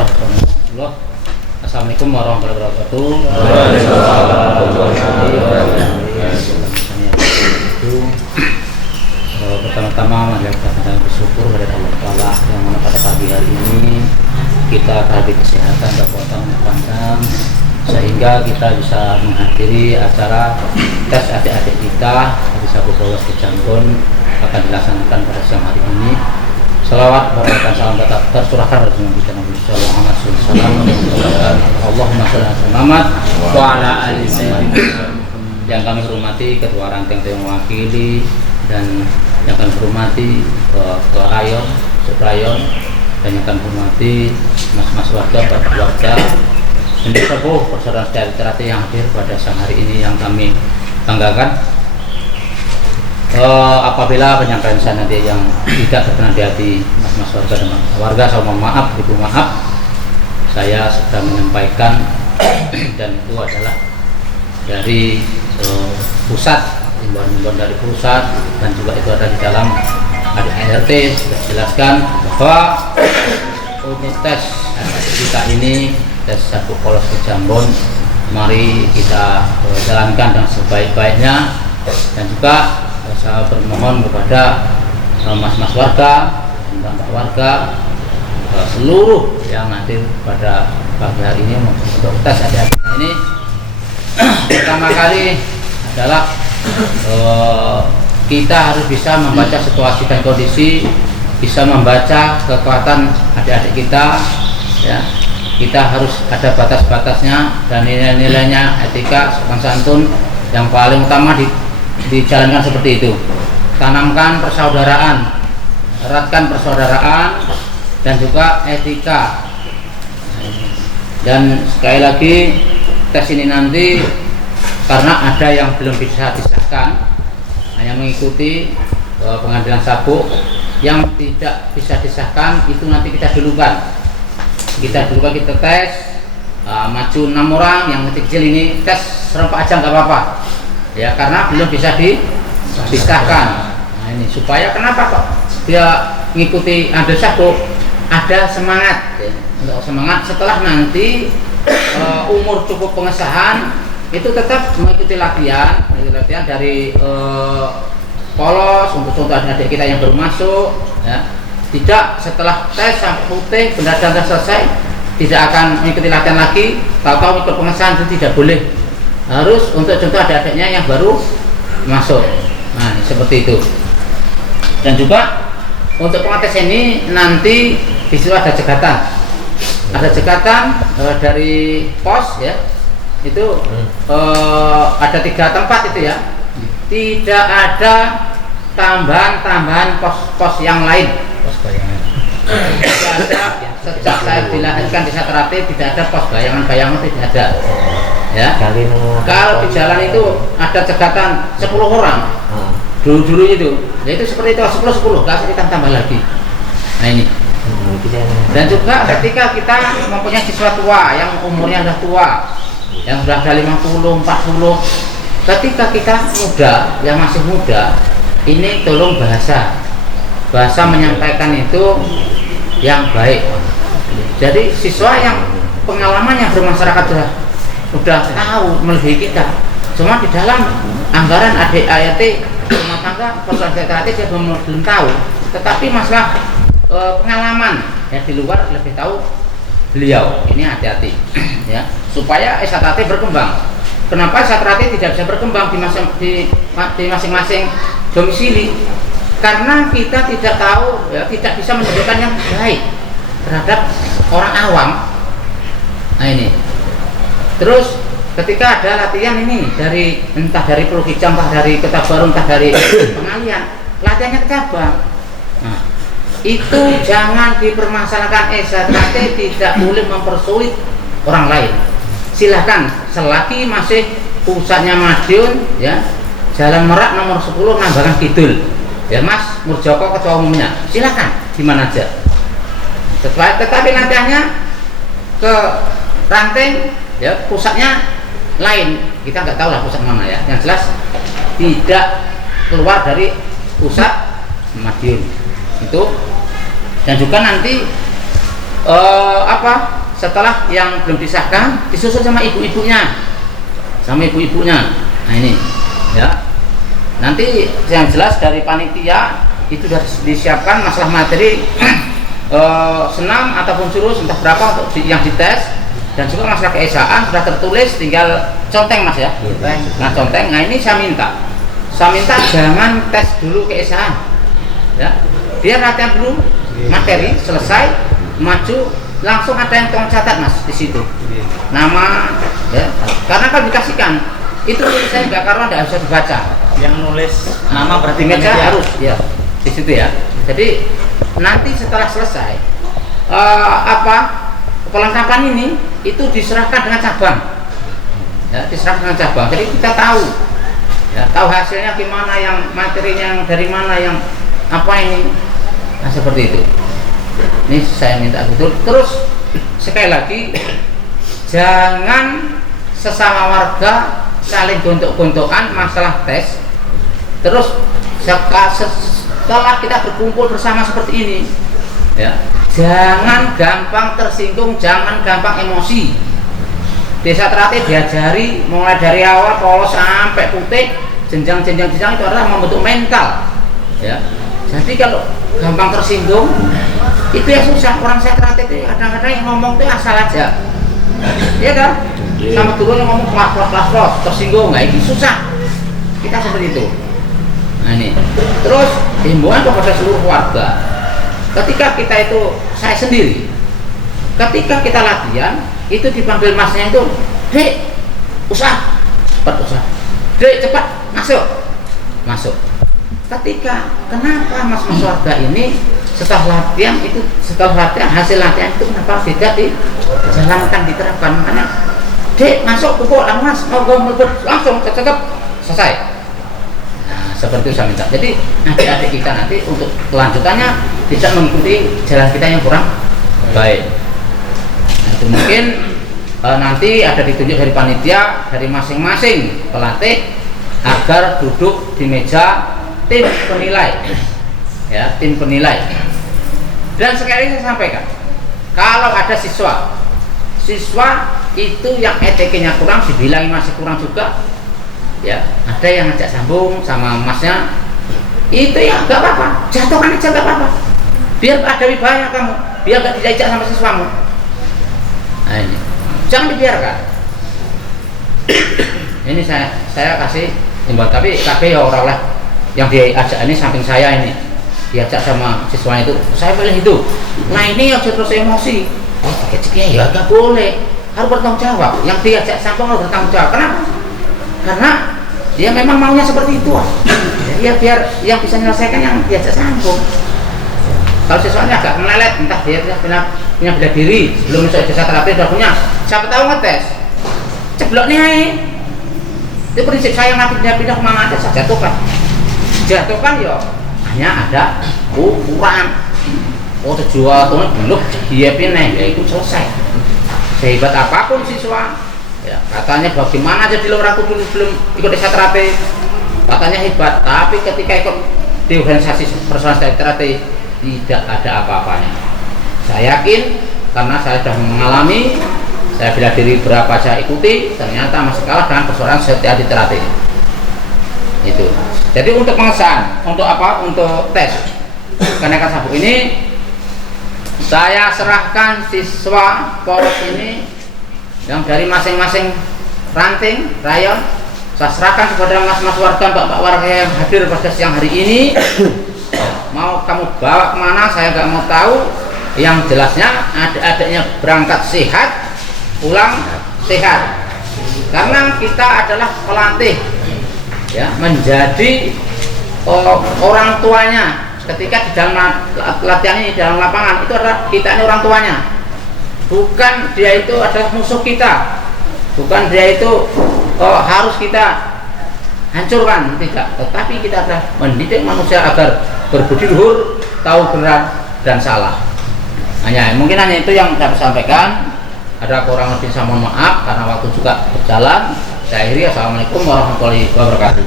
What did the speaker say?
Bismillahirrahmanirrahim. Assalamualaikum warahmatullahi wabarakatuh. Pertama-tama mari kita bersyukur kepada Allah Taala yang mana pada pagi hari ini kita diberi kesehatan dan kekuatan yang panjang sehingga kita bisa menghadiri acara tes adik-adik kita di Sabu Bolos Kejambon akan dilaksanakan pada siang hari ini. Salawat berkah salam tetap tercurahkan oleh Nabi Muhammad SAW. Allahumma sholli ala Muhammad wa ala ali sayyidina. Yang kami hormati ketua ranting yang mewakili dan yang kami hormati ketua rayon, subrayon, dan yang kami hormati mas-mas warga, bapak warga, dan sepuh persaudaraan sejarah yang hadir pada siang hari ini yang kami banggakan. Apabila penyampaian saya nanti yang tidak terkena di hati mas-mas warga dan warga, saya mohon maaf, ibu maaf. Saya sedang menyampaikan dan itu adalah dari pusat, himbauan dari pusat, dan juga itu ada di dalam ART sudah dijelaskan bahwa untuk tes kita ini, tes Sabu Bolos Kejambon, mari kita jalankan dengan sebaik-baiknya. Dan juga saya bermohon kepada mas-mas warga, mbak warga, seluruh yang hadir pada pagi hari ini untuk tes adik-adiknya ini. Pertama kali adalah kita harus bisa membaca situasi dan kondisi, bisa membaca kekuatan adik-adik kita, ya. Kita harus ada batas-batasnya dan nilai-nilainya, etika, sopan santun yang paling utama dijalankan seperti itu. Tanamkan persaudaraan, eratkan persaudaraan, dan juga etika. Dan sekali lagi, tes ini nanti karena ada yang belum bisa disahkan, hanya mengikuti pengadilan sabuk. Yang tidak bisa disahkan itu nanti kita dulukan. Kita tes, maju 6 orang, yang kecil ini tes serempak aja nggak apa-apa. Ya, karena belum bisa disahkan. Nah, ini supaya kenapa kok dia mengikuti ambil sabuk, ada semangat, ya. Untuk semangat setelah nanti umur cukup pengesahan itu tetap mengikuti latihan dari polos untuk contoh adik kita yang baru masuk, ya. Tidak setelah tes sampai putih benar dan selesai tidak akan mengikuti latihan lagi, tahu-tahu ikut pengesahan itu tidak boleh. Harus untuk contoh adik-adiknya yang baru masuk. Nah, seperti itu. Dan juga untuk pengetes ini nanti di situ ada jegatan. Ada jegatan dari pos, ya. Itu ada 3 tempat itu, ya. Tidak ada tambahan pos yang lain. Pos bayangan. Tidak ada. Sejak saya dilahirkan di Satrate tidak ada pos bayangan tidak ada. Ya. Kalau di jalan itu ada cegatan 10 orang. Dulu itu. Ya itu seperti itu 10 kasih kita tambah lagi. Nah ini. Dan juga ketika kita mempunyai siswa tua yang umurnya sudah tua, yang sudah ada 50, 40, ketika kita muda, yang masih muda, ini tolong bahasa menyampaikan itu yang baik. Jadi siswa yang pengalamannya bermasyarakat sudah tahu melebihi kita, cuma di dalam anggaran ART rumah tangga persoalan kreatif dia belum tahu, tetapi masalah pengalaman ya di luar lebih tahu beliau. Ini hati-hati ya, supaya SAT berkembang. Kenapa SAT tidak bisa berkembang di masing-masing domisili? Karena kita tidak tahu, ya, tidak bisa menunjukkan yang baik terhadap orang awam. Nah ini. Terus ketika ada latihan ini entah dari Pulau Kijang, entah dari Kota Baru, entah dari Pengalian, latihannya ke cabang. Nah, itu jangan dipermasalahkan. SAT tidak boleh mempersulit orang lain. Silahkan selagi masih pusatnya Madiun, ya, Jalan Merak nomor 10 Nambangan Kidul, ya Mas Murjoko ketua umumnya, silakan di mana aja. Tetapi nantinya ke ranting, ya pusatnya lain, kita nggak tahu lah pusat mana, ya. Yang jelas tidak keluar dari pusat Madiun itu. Dan juga nanti setelah yang belum disahkan disusun sama ibu-ibunya, nah ini ya. Nanti yang jelas dari panitia itu sudah disiapkan masalah materi senam ataupun jurus entah berapa untuk yang dites, dan juga masalah keesaan sudah tertulis, tinggal conteng Mas ya. Nah conteng, nah ini saya minta jangan tes dulu keesaan ya, biar latihan dulu materi selesai, maju langsung ada yang tolong catat Mas di situ nama ya, karena kan dikasihkan itu tulisannya enggak karuan, tidak bisa dibaca. Yang nulis nama berarti meja harus ya di situ ya. Jadi nanti setelah selesai kelengkapan ini itu diserahkan dengan cabang ya, diserahkan dengan cabang. Jadi kita tahu ya, tahu hasilnya gimana, yang materinya yang dari mana, yang apa ini. Nah seperti itu. Ini saya minta betul. Terus sekali lagi jangan sesama warga saling gontok-gontokan masalah tes. Terus setelah kita berkumpul bersama seperti ini ya, jangan gampang tersinggung, jangan gampang emosi. Desa Teratai diajari mulai dari awal polos sampai putih, jenjang itu adalah membentuk mental ya. Jadi kalau gampang tersinggung itu ya susah. Orang saya Teratai itu kadang-kadang yang ngomong itu asal aja, iya kan? Sama dulu yang ngomong kelas tersinggung, nggak, ini susah. Kita seperti itu. Nah ini, terus himbauan kepada seluruh warga. Ketika kita itu, saya sendiri, ketika kita latihan itu dipanggil masnya itu, Dek, cepat usah, Dek cepat masuk. Ketika kenapa mas warga ini setelah latihan hasil latihan itu kenapa tidak dijalankan, diterapkan? Makanya Dek masuk pukul mas mau langsung cekap selesai. Nah, seperti itu saya minta. Jadi adik-adik kita nanti untuk kelanjutannya tidak mengikuti jalan kita yang kurang baik. Nah, itu mungkin nanti ada ditunjuk dari panitia, dari masing-masing pelatih agar duduk di meja tim penilai ya, tim penilai. Dan sekali saya sampaikan, kalau ada siswa itu yang ETK-nya kurang, dibilangi masih kurang juga ya, ada yang ngajak sambung sama masnya, itu ya nggak apa-apa, jatuhkan aja nggak apa-apa, biar ada wibawanya kamu, biar nggak dijajak sama siswamu. Nah ini jangan dibiarkan. Ini saya kasih imbauan, tapi ya orang lah yang diajak ini samping saya ini diajak sama siswanya itu, saya pilih itu. Nah ini yang terus emosi, ya nggak boleh, harus bertanggung jawab. Yang diajak samping harus bertanggung jawab. Kenapa? Karena dia memang maunya seperti itu. Jadi ya biar yang bisa menyelesaikan yang diajak sambung. Kalau siswanya agak melelet, entah dia punya bela diri, belum bisa jasa terapi, sudah punya, siapa tahu ngetes, ceblok nih hai. Itu prinsip saya, nanti pindah kemana aja saya jatuhkan ya hanya ada ukuran. Oh terjual tuh belum dia pindah, ya itu selesai. Sehebat apapun siswa ya, katanya bagaimana jadi luar aku dulu belum ikut desa terapi, katanya hebat, tapi ketika ikut di organisasi persoalan terapi tidak ada apa-apanya. Saya yakin karena saya sudah mengalami, saya bela diri berapa saya ikuti, ternyata masih kalah dengan persoalan setia di terapi itu. Jadi untuk pengesahan, untuk apa? Untuk tes kenaikan sabuk ini saya serahkan siswa poros ini yang dari masing-masing ranting rayon, saya serahkan kepada mas-mas warga, mbak-mbak warga yang hadir pada siang hari ini. Mau kamu bawa kemana saya nggak mau tahu, yang jelasnya adik-adiknya berangkat sehat, pulang sehat, karena kita adalah pelatih ya, menjadi orang tuanya ketika di dalam latihan ini, di dalam lapangan itu adalah kita ini orang tuanya, bukan dia itu adalah musuh kita, bukan dia itu harus kita hancurkan, tidak, tetapi kita adalah mendidik manusia agar berbudi luhur, tahu benar dan salah. Mungkin hanya itu yang saya sampaikan. Ada kurang lebih saya mohon maaf karena waktu juga berjalan. Saya akhiri, assalamualaikum warahmatullahi wabarakatuh.